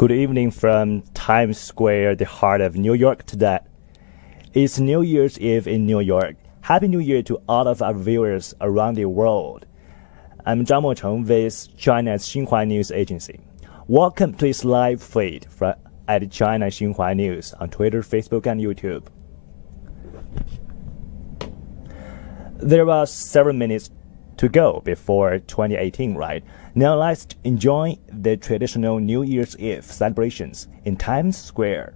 Good evening from Times Square, the heart of New York today. It's New Year's Eve in New York. Happy New Year to all of our viewers around the world. I'm Zhang Mocheng with China's Xinhua News Agency. Welcome to this live feed at China Xinhua News on Twitter, Facebook, and YouTube. There are several minutes to go before 2018, right? Now let's enjoy the traditional New Year's Eve celebrations in Times Square.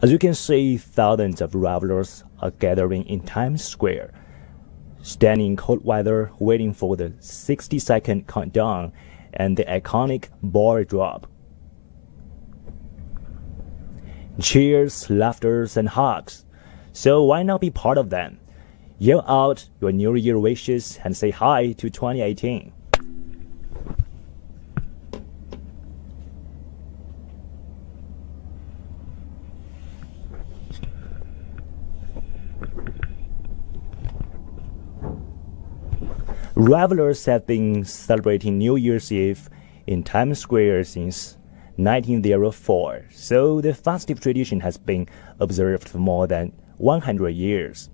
As you can see, thousands of travelers are gathering in Times Square, standing in cold weather, waiting for the 60-second countdown and the iconic ball drop. Cheers, laughter, and hugs. So why not be part of them? Yell out your New Year wishes and say hi to 2018. Travelers have been celebrating New Year's Eve in Times Square since 1904, so the festive tradition has been observed for more than 100 years.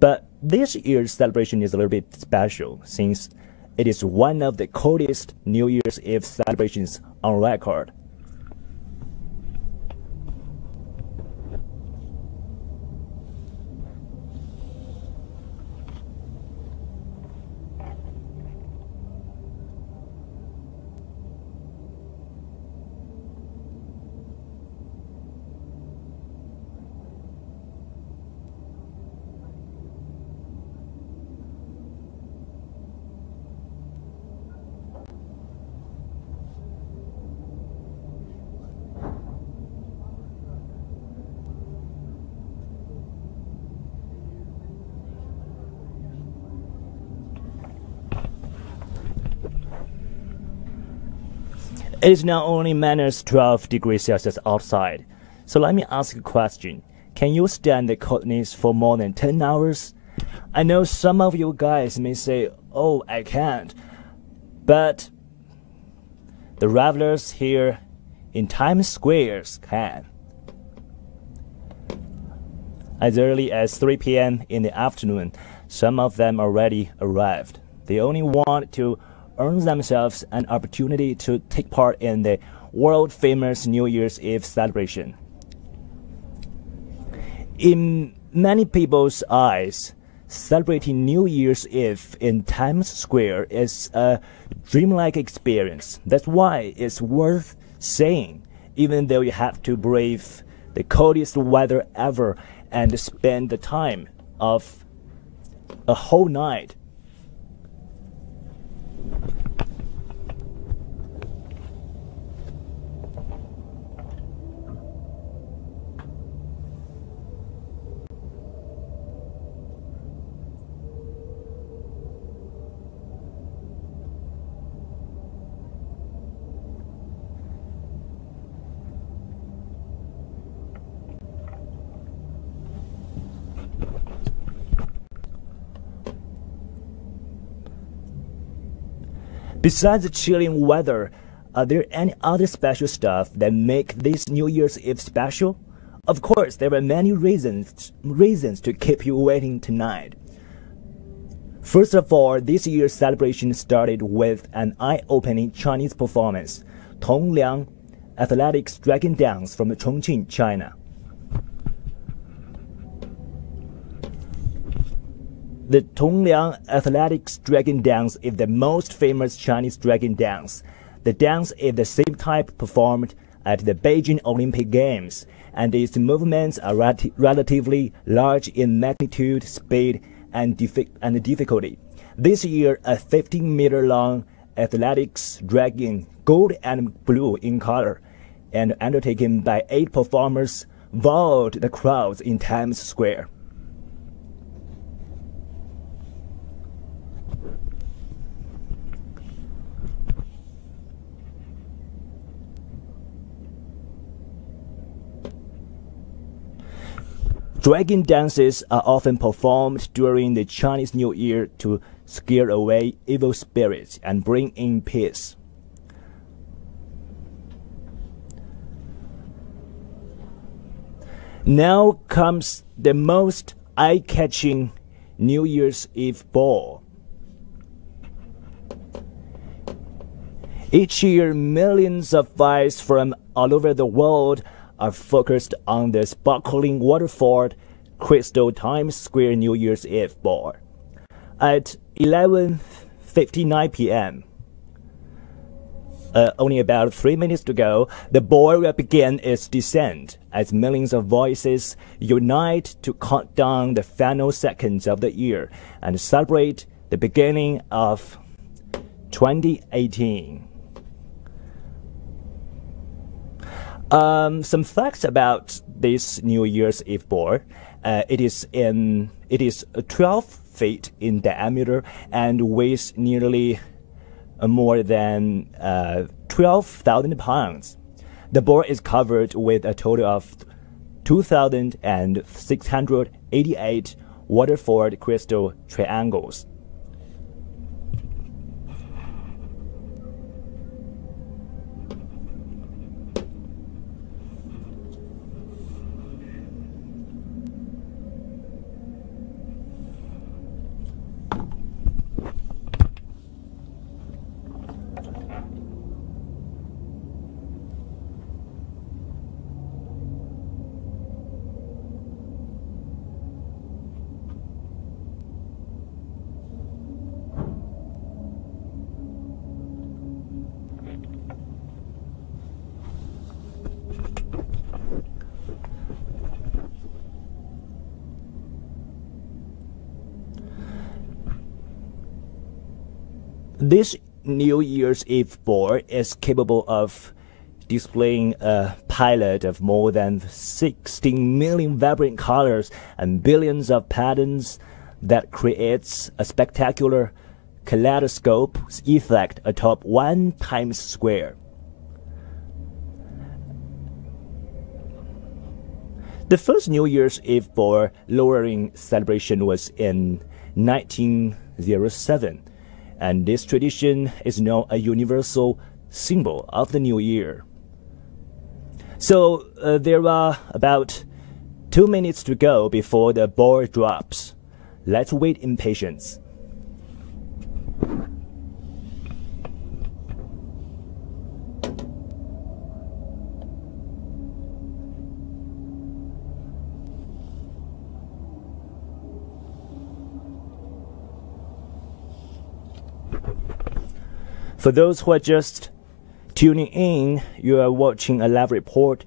But this year's celebration is a little bit special since it is one of the coldest New Year's Eve celebrations on record. It is now only minus 12 degrees Celsius outside. So let me ask a question. Can you stand the coldness for more than 10 hours? I know some of you guys may say, oh, I can't. But the travelers here in Times Square can. As early as 3 p.m. in the afternoon, some of them already arrived. They only want to earn themselves an opportunity to take part in the world-famous New Year's Eve celebration. In many people's eyes, celebrating New Year's Eve in Times Square is a dreamlike experience. That's why it's worth saying, even though you have to brave the coldest weather ever and spend the time of a whole night. Besides the chilling weather, are there any other special stuff that make this New Year's Eve special? Of course, there are many reasons to keep you waiting tonight. First of all, this year's celebration started with an eye-opening Chinese performance, Tongliang Athletics Dragon Dance from Chongqing, China. The Tongliang Athletics Dragon Dance is the most famous Chinese dragon dance. The dance is the same type performed at the Beijing Olympic Games, and its movements are relatively large in magnitude, speed, and difficulty. This year, a 15-meter-long athletics dragon, gold and blue in color, and undertaken by 8 performers, wowed the crowds in Times Square. Dragon dances are often performed during the Chinese New Year to scare away evil spirits and bring in peace. Now comes the most eye-catching New Year's Eve ball. Each year, millions of eyes from all over the world are focused on the sparkling waterfall crystal Times Square New Year's Eve ball. At 11:59 p.m., only about 3 minutes to go, the ball will begin its descent as millions of voices unite to count down the final seconds of the year and celebrate the beginning of 2018. Some facts about this New Year's Eve ball. It is 12 feet in diameter and weighs nearly more than 12,000 pounds. The ball is covered with a total of 2,688 waterfall crystal triangles. This New Year's Eve ball is capable of displaying a palette of more than 16 million vibrant colors and billions of patterns that creates a spectacular kaleidoscope effect atop one Times Square. The first New Year's Eve ball lowering celebration was in 1907. And this tradition is now a universal symbol of the new year. So there are about 2 minutes to go before the ball drops. Let's wait in patience. For those who are just tuning in, you are watching a live report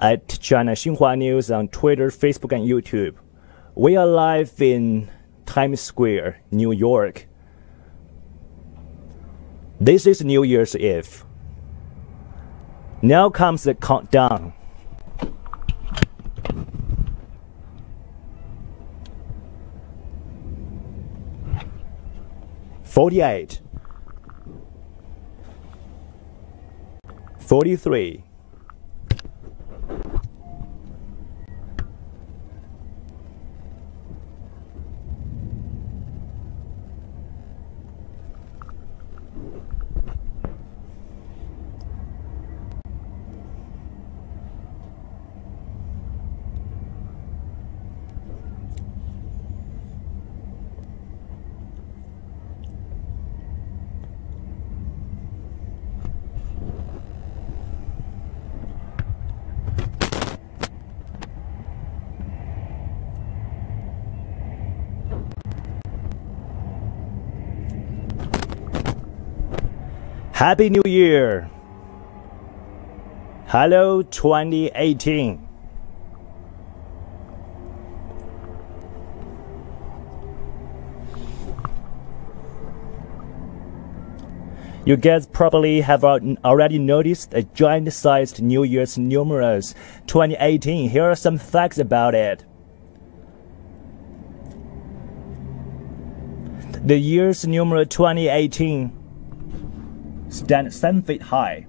at China Xinhua News on Twitter, Facebook, and YouTube. We are live in Times Square, New York. This is New Year's Eve. Now comes the countdown. 48. 43. ，Happy New Year! Hello 2018! You guys probably have already noticed a giant-sized New Year's numerals 2018. Here are some facts about it. The year's numeral 2018 stands 7 feet high.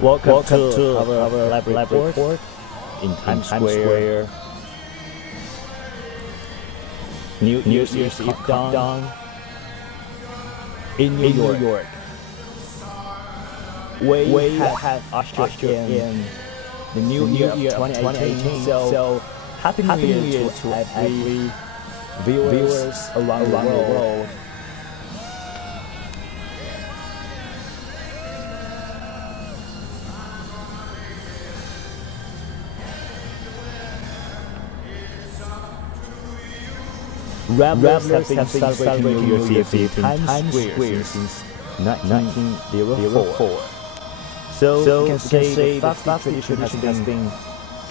Welcome to our live report in Times Square. New Year's Eve countdown in New York. We have ushered in the new year of 2018. So happy New Year to every viewers around the world. Ramblers have been celebrating New Year's Eve in Times Square since 1904. So you can say the fast tradition has been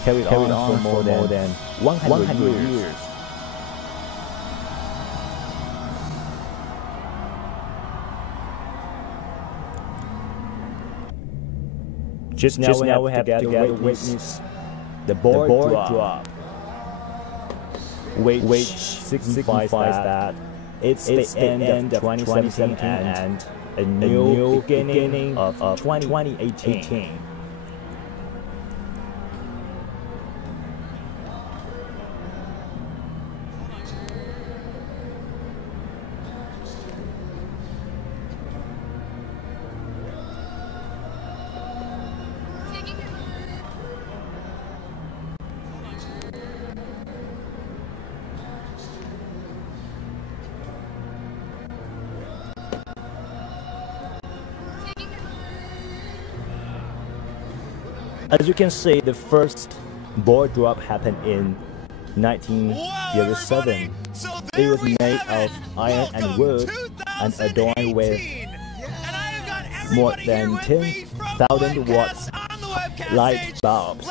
carried on for more than 100 years. Just now we have to witness the board drop, which signifies that it's the end of 2017 and a new beginning of 2018. As you can see, the first ball drop happened in 1907. It was made of iron and wood and adorned with more than 10,000 watts light bulbs.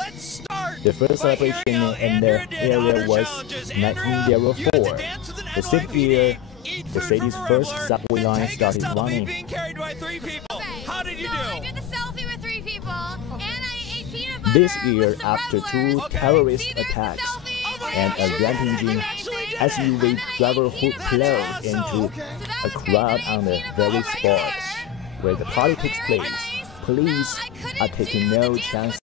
The first celebration in the area was 1904. The same year, the city's first subway line started running. How did you do? I did the selfie with 3 people, and I ate peanut butter. This year, after 2 terrorist attacks and a rampaging SUV driver who plowed into a crowd on the very spot where the party takes place, police are taking no chances.